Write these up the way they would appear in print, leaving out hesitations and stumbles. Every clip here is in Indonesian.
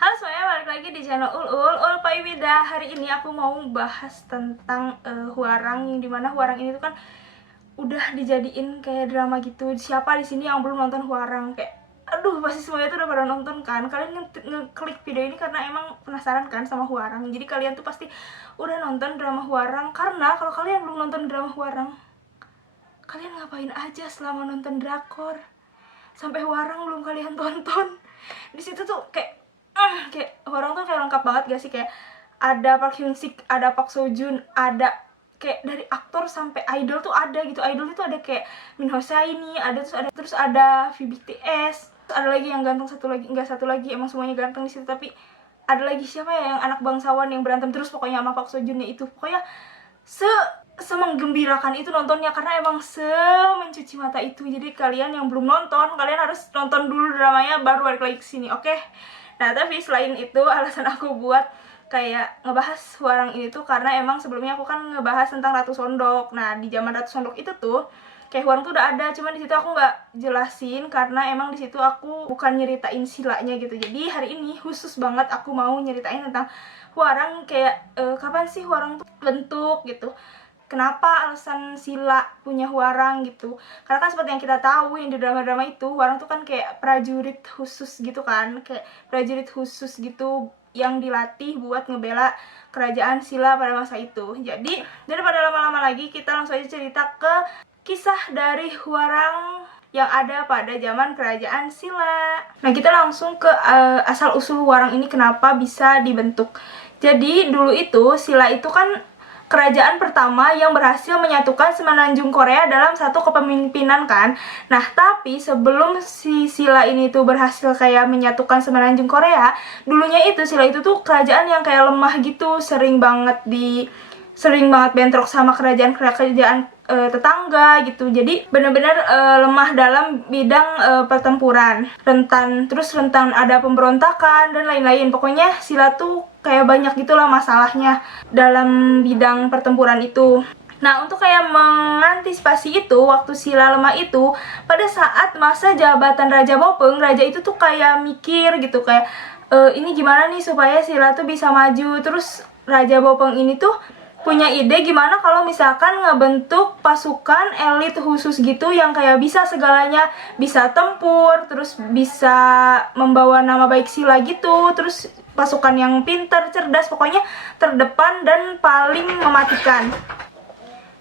Halo semuanya, balik lagi di channel Ul Paibida. Hari ini aku mau bahas tentang Hwarang, yang dimana Hwarang ini tuh kan udah dijadiin kayak drama gitu. Siapa di sini yang belum nonton Hwarang? Kayak aduh, pasti semuanya tuh udah pada nonton kan. Kalian ngeklik video ini karena emang penasaran kan sama Hwarang. Jadi kalian tuh pasti udah nonton drama Hwarang. Karena kalau kalian belum nonton drama Hwarang, kalian ngapain aja selama nonton drakor? Sampai Hwarang belum kalian tonton. Di situ tuh kayak orang tuh kayak lengkap banget gak sih, kayak ada Park Hyun Sik, ada Park Seo Joon, ada kayak dari aktor sampai idol tuh ada gitu. Idol itu ada kayak Min Ho Saini, terus ada VBTS, terus ada lagi yang ganteng satu lagi, emang semuanya ganteng di situ, tapi ada lagi siapa ya yang anak bangsawan yang berantem terus pokoknya sama Park Seo Joon itu. Pokoknya semenggembirakan itu nontonnya karena emang semencuci mata itu. Jadi kalian yang belum nonton, kalian harus nonton dulu dramanya baru balik lagi kesini, oke? Nah, tapi selain itu, alasan aku buat kayak ngebahas Hwarang ini tuh karena emang sebelumnya aku kan ngebahas tentang Ratu Sondok. Nah, di zaman Ratu Sondok itu tuh kayak Hwarang tuh udah ada, cuman di situ aku nggak jelasin karena emang di situ aku bukan nyeritain silanya gitu. Jadi hari ini khusus banget aku mau nyeritain tentang Hwarang, kayak kapan sih Hwarang tuh bentuk gitu. Kenapa alasan sila punya Hwarang gitu? Karena kan seperti yang kita tahu yang di drama-drama itu, Hwarang tuh kan kayak prajurit khusus gitu kan, kayak prajurit khusus gitu yang dilatih buat ngebela kerajaan Silla pada masa itu. Jadi daripada lama-lama lagi, kita langsung aja cerita ke kisah dari Hwarang yang ada pada zaman kerajaan Silla. Nah, kita langsung ke asal-usul Hwarang ini kenapa bisa dibentuk. Jadi dulu itu Silla itu kan kerajaan pertama yang berhasil menyatukan semenanjung Korea dalam satu kepemimpinan kan. Nah, tapi sebelum si Silla ini tuh berhasil kayak menyatukan semenanjung Korea, dulunya itu Silla itu tuh kerajaan yang kayak lemah gitu, sering banget bentrok sama kerajaan tetangga gitu. Jadi benar-benar lemah dalam bidang pertempuran, rentan ada pemberontakan dan lain-lain. Pokoknya Silla tuh kayak banyak gitulah masalahnya dalam bidang pertempuran itu. Nah, untuk kayak mengantisipasi itu, waktu Silla lemah itu, pada saat masa jabatan Raja Bopeng, raja itu tuh kayak mikir gitu, kayak ini gimana nih supaya Silla tuh bisa maju. Terus Raja Bopeng ini tuh punya ide gimana kalau misalkan ngebentuk pasukan elit khusus gitu yang kayak bisa segalanya, bisa tempur, terus bisa membawa nama baik Silla gitu, terus pasukan yang pintar, cerdas, pokoknya terdepan dan paling mematikan.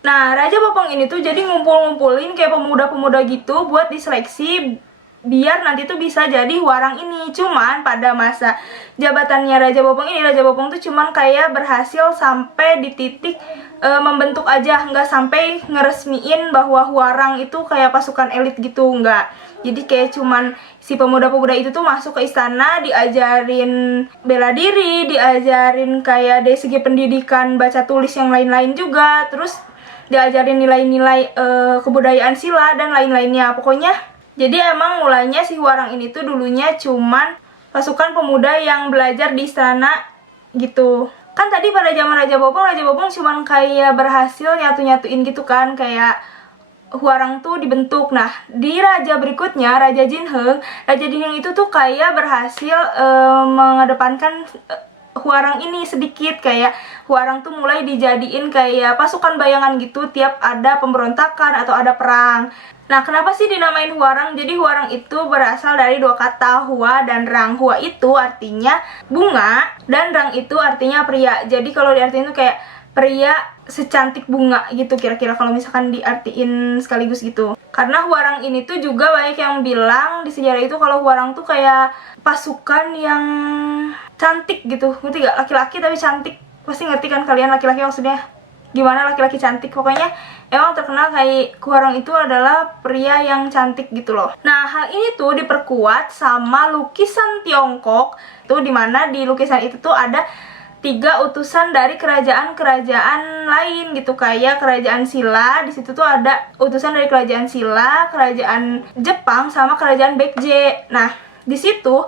Nah, Raja Bopeng ini tuh jadi ngumpulin kayak pemuda-pemuda gitu buat diseleksi biar nanti tuh bisa jadi Hwarang ini. Cuman pada masa jabatannya Raja Bopeng ini, Raja Bopeng tuh cuman kayak berhasil sampai di titik membentuk aja, nggak sampai ngeresmiin bahwa Hwarang itu kayak pasukan elit gitu, nggak. Jadi kayak cuman si pemuda-pemuda itu tuh masuk ke istana, diajarin bela diri, diajarin kayak dari segi pendidikan baca tulis yang lain-lain juga, terus diajarin nilai-nilai kebudayaan Silla dan lain-lainnya. Pokoknya jadi emang mulainya si Hwarang ini tuh dulunya cuman pasukan pemuda yang belajar di istana gitu. Kan tadi pada zaman Raja Bopeng cuman kayak berhasil nyatuin gitu kan, kayak Hwarang tuh dibentuk. Nah, di raja berikutnya, Raja Jinheung itu tuh kayak berhasil mengedepankan Hwarang ini sedikit, kayak Hwarang tuh mulai dijadiin kayak pasukan bayangan gitu tiap ada pemberontakan atau ada perang. Nah, kenapa sih dinamain Hwarang? Jadi Hwarang itu berasal dari dua kata, Hwa dan Rang. Hwa itu artinya bunga dan Rang itu artinya pria. Jadi kalau diartiin tuh kayak pria secantik bunga gitu kira-kira kalau misalkan diartiin sekaligus gitu. Karena Hwarang ini tuh juga banyak yang bilang di sejarah itu kalau Hwarang tuh kayak pasukan yang cantik gitu. Ngerti gak? Laki-laki tapi cantik. Pasti ngerti kan kalian laki-laki maksudnya gimana laki-laki cantik. Pokoknya emang terkenal kayak Hwarang itu adalah pria yang cantik gitu loh. Nah, hal ini tuh diperkuat sama lukisan Tiongkok. Tuh dimana di lukisan itu tuh ada 3 utusan dari kerajaan-kerajaan lain gitu, kayak kerajaan Silla. Di situ tuh ada utusan dari kerajaan Silla, kerajaan Jepang sama kerajaan Baekje. Nah, di situ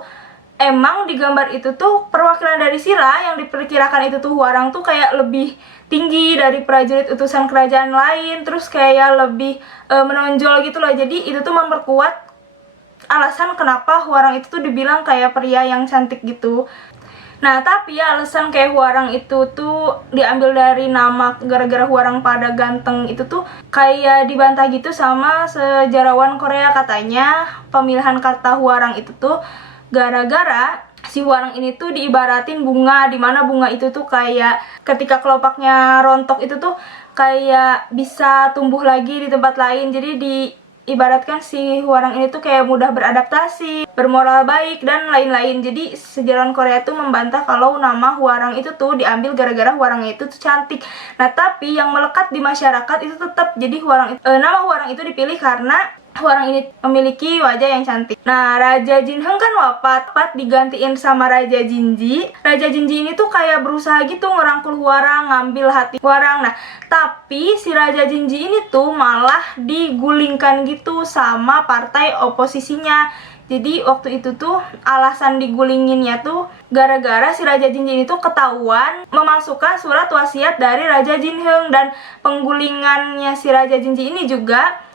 emang di gambar itu tuh perwakilan dari Silla yang diperkirakan itu tuh Hwarang tuh kayak lebih tinggi dari prajurit utusan kerajaan lain, terus kayak lebih menonjol gitu loh. Jadi itu tuh memperkuat alasan kenapa Hwarang itu tuh dibilang kayak pria yang cantik gitu. Nah, tapi alasan kayak Hwarang itu tuh diambil dari nama gara-gara Hwarang pada ganteng itu tuh kayak dibantah gitu sama sejarawan Korea. Katanya pemilihan kata Hwarang itu tuh gara-gara si Hwarang ini tuh diibaratin bunga, dimana bunga itu tuh kayak ketika kelopaknya rontok itu tuh kayak bisa tumbuh lagi di tempat lain. Jadi diibaratkan si Hwarang ini tuh kayak mudah beradaptasi, bermoral baik, dan lain-lain. Jadi sejarawan Korea tuh membantah kalau nama Hwarang itu tuh diambil gara-gara Hwarangnya itu tuh cantik. Nah, tapi yang melekat di masyarakat itu tetap jadi nama Hwarang itu dipilih karena Hwarang ini memiliki wajah yang cantik. Nah, Raja Jinheung kan wafat digantiin sama Raja Jinji. Raja Jinji ini tuh kayak berusaha gitu ngerangkul Hwarang, ngambil hati Hwarang. Nah, tapi si Raja Jinji ini tuh malah digulingkan gitu sama partai oposisinya. Jadi waktu itu tuh alasan digulinginnya tuh gara-gara si Raja Jinji ini tuh ketahuan memasukkan surat wasiat dari Raja Jinheung, dan penggulingannya si Raja Jinji ini juga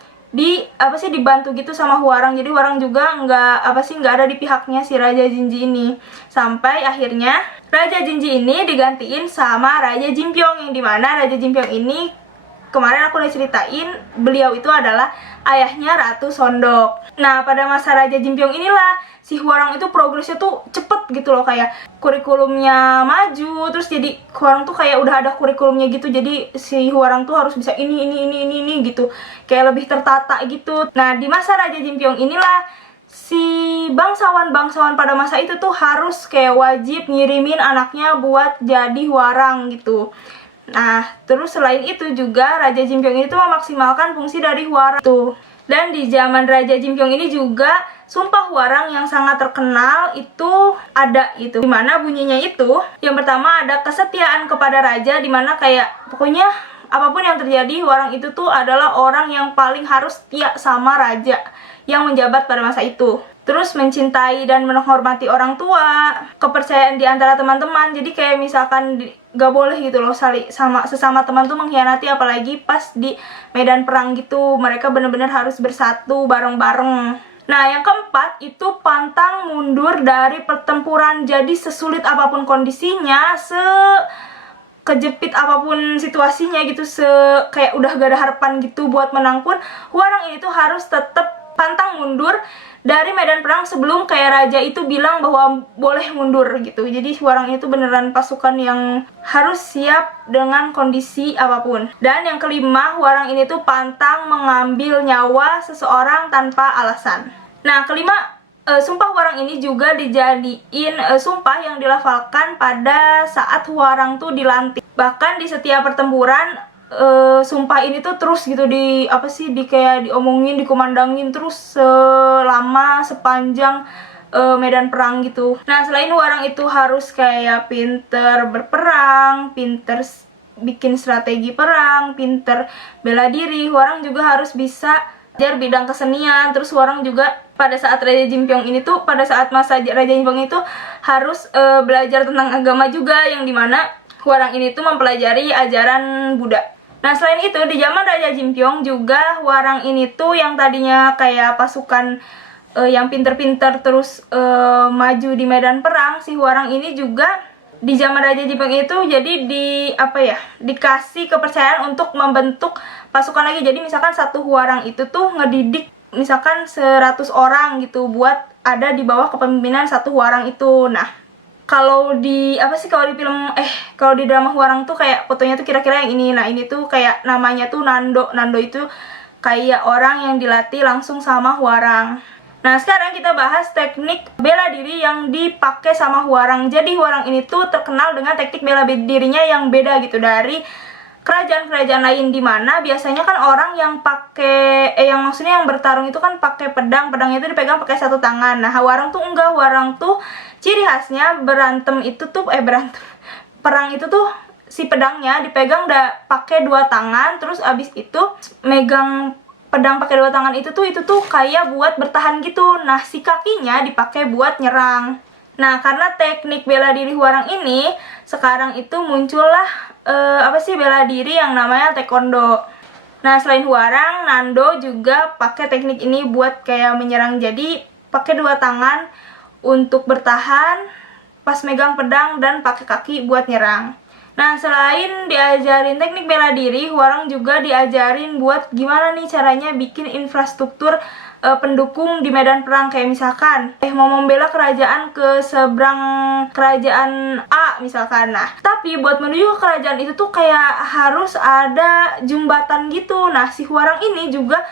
dibantu gitu sama Hwarang. Jadi Hwarang juga nggak ada di pihaknya si Raja Jinji ini. Sampai akhirnya Raja Jinji ini digantiin sama Raja Jinpyong, yang dimana Raja Jinpyong ini kemarin aku udah ceritain, beliau itu adalah ayahnya Ratu Sondok. Nah, pada masa Raja Jinpyong inilah si Hwarang itu progresnya tuh cepet gitu loh, kayak kurikulumnya maju, terus jadi Hwarang tuh kayak udah ada kurikulumnya gitu. Jadi si Hwarang tuh harus bisa ini gitu, kayak lebih tertata gitu. Nah, di masa Raja Jinpyong inilah si bangsawan pada masa itu tuh harus kayak wajib ngirimin anaknya buat jadi Hwarang gitu. Nah, terus selain itu juga Raja Jinpyong itu memaksimalkan fungsi dari Hwarang tuh. Dan di zaman Raja Jinpyong ini juga sumpah Hwarang yang sangat terkenal itu ada itu. Dimana bunyinya itu, yang pertama ada kesetiaan kepada raja, dimana kayak pokoknya apapun yang terjadi Hwarang itu tuh adalah orang yang paling harus setia sama raja yang menjabat pada masa itu. Terus mencintai dan menghormati orang tua, kepercayaan di antara teman-teman. Jadi kayak misalkan gak boleh gitu loh sesama teman tuh mengkhianati, apalagi pas di medan perang gitu. Mereka benar-benar harus bersatu bareng-bareng. Nah, yang keempat itu pantang mundur dari pertempuran. Jadi sesulit apapun kondisinya, kejepit apapun situasinya gitu, kayak udah gak ada harapan gitu buat menang pun, Hwarang ini tuh harus tetap pantang mundur dari medan perang sebelum kayak raja itu bilang bahwa boleh mundur gitu. Jadi Hwarang itu beneran pasukan yang harus siap dengan kondisi apapun. Dan yang kelima, Hwarang ini tuh pantang mengambil nyawa seseorang tanpa alasan. Nah, kelima, sumpah Hwarang ini juga dijadiin sumpah yang dilafalkan pada saat Hwarang tuh dilantik. Bahkan di setiap pertempuran sumpah ini tuh terus gitu kayak diomongin, dikumandangin terus selama sepanjang medan perang gitu. Nah, selain Hwarang itu harus kayak pinter berperang, pinter bikin strategi perang, pinter bela diri, Hwarang juga harus bisa belajar bidang kesenian. Terus Hwarang juga pada saat Raja Jinpyong ini tuh, pada saat masa Raja Jinpyong itu harus belajar tentang agama juga, yang dimana Hwarang ini tuh mempelajari ajaran Buddha. Nah, selain itu di zaman Raja Jinpyong juga Hwarang ini tuh yang tadinya kayak pasukan yang pinter-pinter terus maju di medan perang, si Hwarang ini juga di zaman Raja Jinpyong itu jadi dikasih kepercayaan untuk membentuk pasukan lagi. Jadi misalkan satu Hwarang itu tuh ngedidik misalkan 100 orang gitu buat ada di bawah kepemimpinan satu Hwarang itu. Nah, kalau di kalau di drama Hwarang tuh kayak fotonya tuh kira-kira yang ini. Nah, ini tuh kayak namanya tuh Nando. Nando itu kayak orang yang dilatih langsung sama Hwarang. Nah, sekarang kita bahas teknik bela diri yang dipakai sama Hwarang. Jadi Hwarang ini tuh terkenal dengan teknik bela dirinya yang beda gitu dari kerajaan-kerajaan lain, dimana biasanya kan orang yang yang bertarung itu kan pakai pedangnya itu dipegang pakai satu tangan. Nah, Hwarang tuh enggak. Hwarang tuh ciri khasnya perang itu tuh si pedangnya dipegang pakai dua tangan, terus abis itu megang pedang pakai dua tangan itu tuh kayak buat bertahan gitu. Nah, si kakinya dipakai buat nyerang. Nah, karena teknik bela diri Hwarang ini sekarang itu muncullah bela diri yang namanya taekwondo. Nah, selain Hwarang, Nando juga pakai teknik ini buat kayak menyerang. Jadi pakai dua tangan untuk bertahan pas megang pedang dan pakai kaki buat nyerang. Nah, selain diajarin teknik bela diri, Hwarang juga diajarin buat gimana nih caranya bikin infrastruktur pendukung di medan perang. Kayak misalkan mau membela kerajaan ke seberang kerajaan A misalkan. Nah, tapi buat menuju ke kerajaan itu tuh kayak harus ada jembatan gitu. Nah, si Hwarang ini juga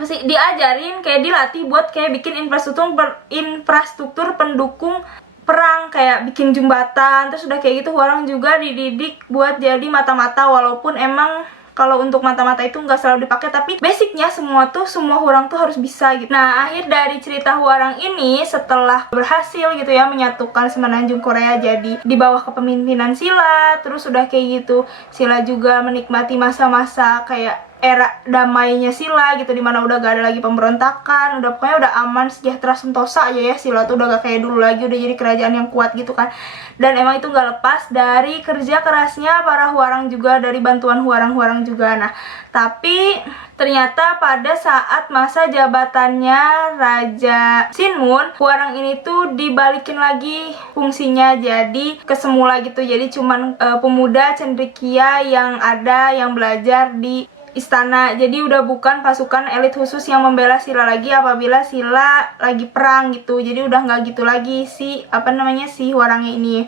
diajarin kayak dilatih buat kayak bikin infrastruktur pendukung perang, kayak bikin jembatan. Terus udah kayak gitu Hwarang juga dididik buat jadi mata-mata, walaupun emang kalau untuk mata-mata itu nggak selalu dipakai, tapi basicnya semua Hwarang tuh harus bisa gitu. Nah, akhir dari cerita Hwarang ini setelah berhasil gitu ya menyatukan semenanjung Korea jadi di bawah kepemimpinan Silla, terus udah kayak gitu Silla juga menikmati masa-masa kayak era damainya Silla gitu, dimana udah gak ada lagi pemberontakan, pokoknya udah aman, sejahtera, sentosa aja ya. Silla tuh udah gak kayak dulu lagi, udah jadi kerajaan yang kuat gitu kan. Dan emang itu gak lepas dari kerja kerasnya para Hwarang juga, dari bantuan Hwarang juga. Nah, tapi ternyata pada saat masa jabatannya Raja Sinmun, Hwarang ini tuh dibalikin lagi fungsinya jadi ke semula gitu. Jadi cuman pemuda cendekia yang ada yang belajar di istana. Jadi udah bukan pasukan elit khusus yang membela Silla lagi apabila Silla lagi perang gitu. Jadi udah nggak gitu lagi si Hwarangnya ini.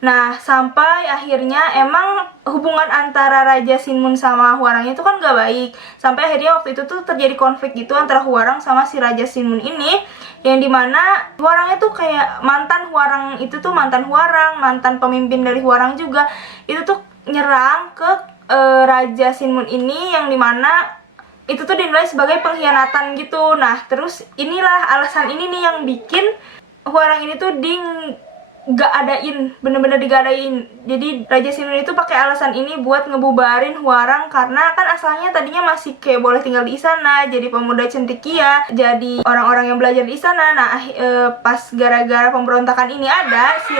Nah, sampai akhirnya emang hubungan antara Raja Sinmun sama Hwarang itu kan gak baik. Sampai akhirnya waktu itu tuh terjadi konflik gitu antara Hwarang sama si Raja Sinmun ini, yang dimana Hwarangnya tuh kayak mantan Hwarang itu tuh mantan pemimpin dari Hwarang juga, itu tuh nyerang ke Raja Sinmun ini, yang dimana itu tuh dinilai sebagai pengkhianatan gitu. Nah, terus inilah alasan ini nih yang bikin Hwarang ini tuh bener-bener digadain. Jadi Raja Sinmun itu pakai alasan ini buat ngebubarin Hwarang, karena kan asalnya tadinya masih kayak boleh tinggal di istana, jadi pemuda cendekia, jadi orang-orang yang belajar di istana. Nah, pas gara-gara pemberontakan ini ada si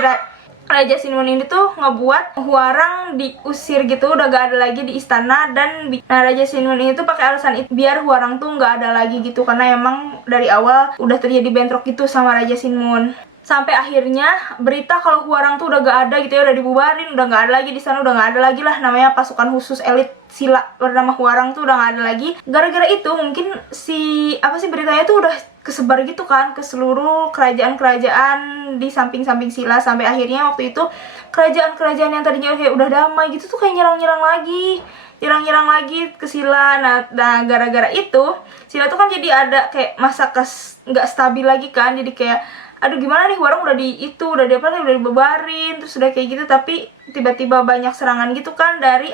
Raja Sinmun ini tuh ngebuat Hwarang diusir gitu, udah gak ada lagi di istana. Dan Raja Sinmun ini tuh pakai alasan itu biar Hwarang tuh gak ada lagi gitu, karena emang dari awal udah terjadi bentrok gitu sama Raja Sinmun. Sampai akhirnya berita kalau Hwarang tuh udah gak ada gitu ya, udah dibubarin, udah gak ada lagi di sana, udah gak ada lagi lah namanya pasukan khusus elit Silla bernama Hwarang tuh udah gak ada lagi. Gara-gara itu mungkin beritanya tuh udah kesebar gitu kan ke seluruh kerajaan-kerajaan di samping-samping Silla. Sampai akhirnya waktu itu kerajaan-kerajaan yang tadinya kayak udah damai gitu tuh kayak nyerang-nyerang lagi ke Silla. Nah, gara-gara itu Silla tuh kan jadi ada kayak masa nggak stabil lagi kan. Jadi kayak aduh gimana nih, Hwarang udah dibebarin, terus udah kayak gitu, tapi tiba-tiba banyak serangan gitu kan dari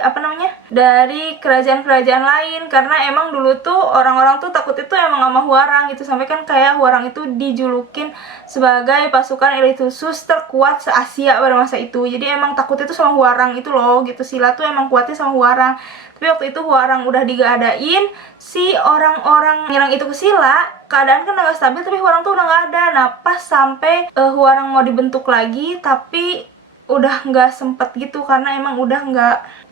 dari kerajaan-kerajaan lain, karena emang dulu tuh orang-orang tuh takut itu emang sama Hwarang gitu. Sampai kan kayak Hwarang itu dijulukin sebagai pasukan elit khusus terkuat se-Asia pada masa itu. Jadi emang takutnya tuh sama Hwarang itu loh gitu. Silla tuh emang kuatnya sama Hwarang. Tapi waktu itu Hwarang udah digadain, si orang-orang nyerang itu ke Silla, keadaan kan udah gak stabil, tapi Hwarang tuh udah gak ada. Nah, pas sampai Hwarang mau dibentuk lagi, tapi udah gak sempet gitu, karena emang udah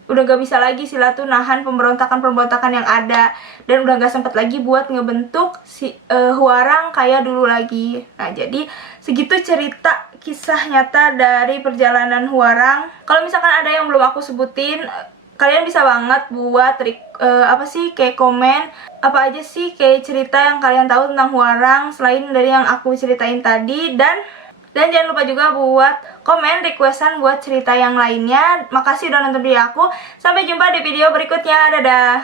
gak bisa lagi Silla tuh nahan pemberontakan yang ada, dan udah gak sempet lagi buat ngebentuk si Hwarang kayak dulu lagi. Nah, jadi segitu cerita kisah nyata dari perjalanan Hwarang. Kalau misalkan ada yang belum aku sebutin, kalian bisa banget buat kayak komen apa aja sih kayak cerita yang kalian tahu tentang Hwarang selain dari yang aku ceritain tadi. Dan jangan lupa juga buat komen requestan buat cerita yang lainnya. Makasih udah nonton video aku. Sampai jumpa di video berikutnya. Dadah.